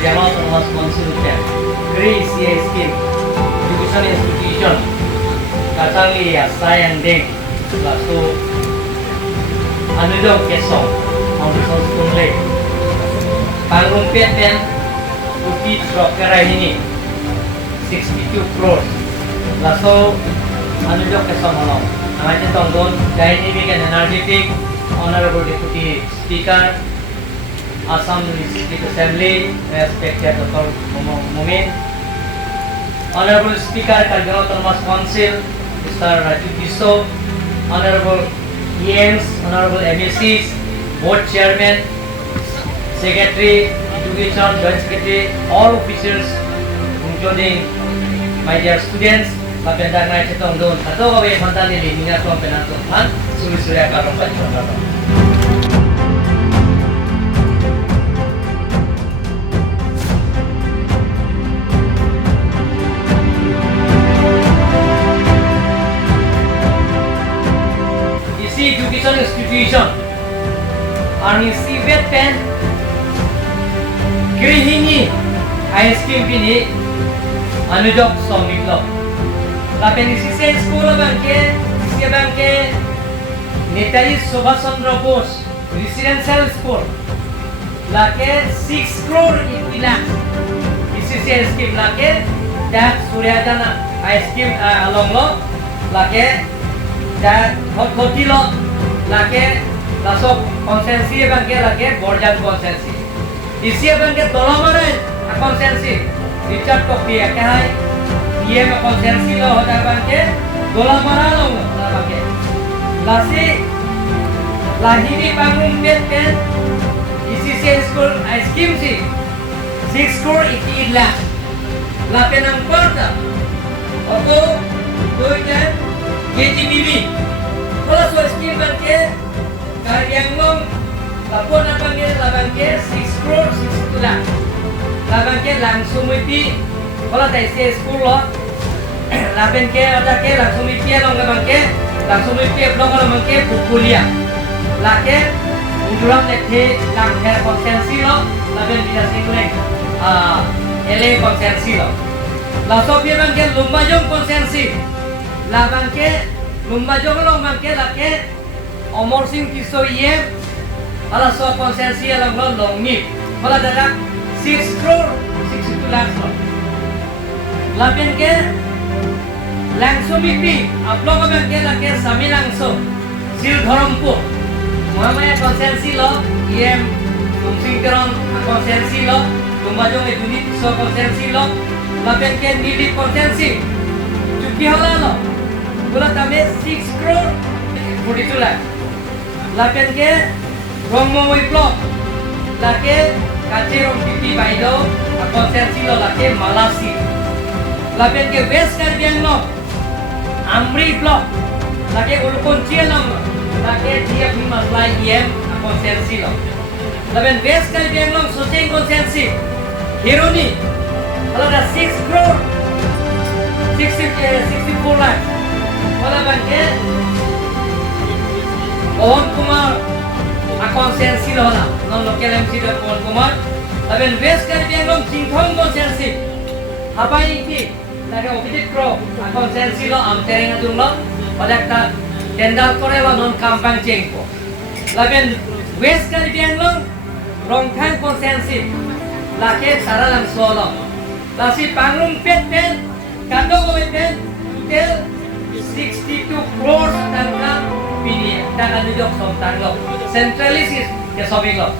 Jamaat Ormas Council Gri CA Scheme Education Institution Kacangli ya sayang deng lalu Anudong Kesong Audition Stunle Panggung Peten Uti Drop Kerai ini 62 crores lalu Anudong Kesong Holong namanya Tonggon Dynamic and Energetic Honorable Deputy Speaker Assam Legislative Assembly, respected Dr. Mumin, Honorable Speaker Kargil Autonomous Council, Mr. Raju Kiso, Honorable EMs, Honorable MLCs, Board Chairman, Secretary, Education, Joint Secretary, all officers, including my dear students, Kapendang Nai Cetong Don, atau Bapak Mantali Lininga Tuan Penantu, Han, Suri Surya Karong Panjang. Education institution and receive pen Grihini high school pini Anujok Somiklo Lapen isi school banke Netaji Subhash Chandra Bose residential school lake 6 crore itilak isi scheme lake dak Suryajana high school along lo lake dak Hotilo lake lasok konsensi bangke lake borjan konsensi isi bangke tolamaran konsensi Richard Kopi ke hai ye konsensi lo hoda bangke tolamaran lo bangke lasi lahini panggung pet isi school scheme si 6 crore itilak lapenang porta oto doitan KTBB kalau soal scheme bangke yang long lapor apa ni labangke 6 crore 6 lakh labangke langsung mesti kalau dari school lo labangke ada ke langsung mesti long labangke langsung mesti blog labangke kuliah lake unjuran nekhe langher konsensi lo labang dia singgung ele konsensi lo langsung dia bangke lumbajong konsensi labangke Lumbajong lo mangke lake Omor Singh Kiso ye ala so konsensi alam lo longi ala dadak 6 crore 62 lakh lo lapen ke langsung mipi upload mangke lake sami langsung sil Dharampur Muhammadiyah konsensi lo ye Singh Karon konsensi lo Lumbajong edunit so konsensi lo lapen ke nidi konsensi cuki hala lo Bulan kami 6 crore 42 lakh. Lapen ke Romo Wiplok, lake Kacirong Pipi Baido, konsensi lo lake Malasi. Lapen ke West Caribbean lo, Amri Blok, lake Ulukon Cielong, lake Dia Bimas Lai IM, konsensi lo. Lapen West Caribbean lo Soseng konsensi, Hironi, kalau ada 6 crore 64 lakh. Wala bangke Pawan Kumar konsensi lo na non local MC do Pawan Kumar laben West Caribbean long Singthong konsensi habai ki lage opposite pro konsensi lo amtering adung lo wala ta tender kore lo non campaign chengko laben West Caribbean long Rongkhang konsensi lake tara lang solo lasi panglung pet pen kado go pen tel 62 crores tangka pini tangka nujok som tanglo centralisis ke sobing lo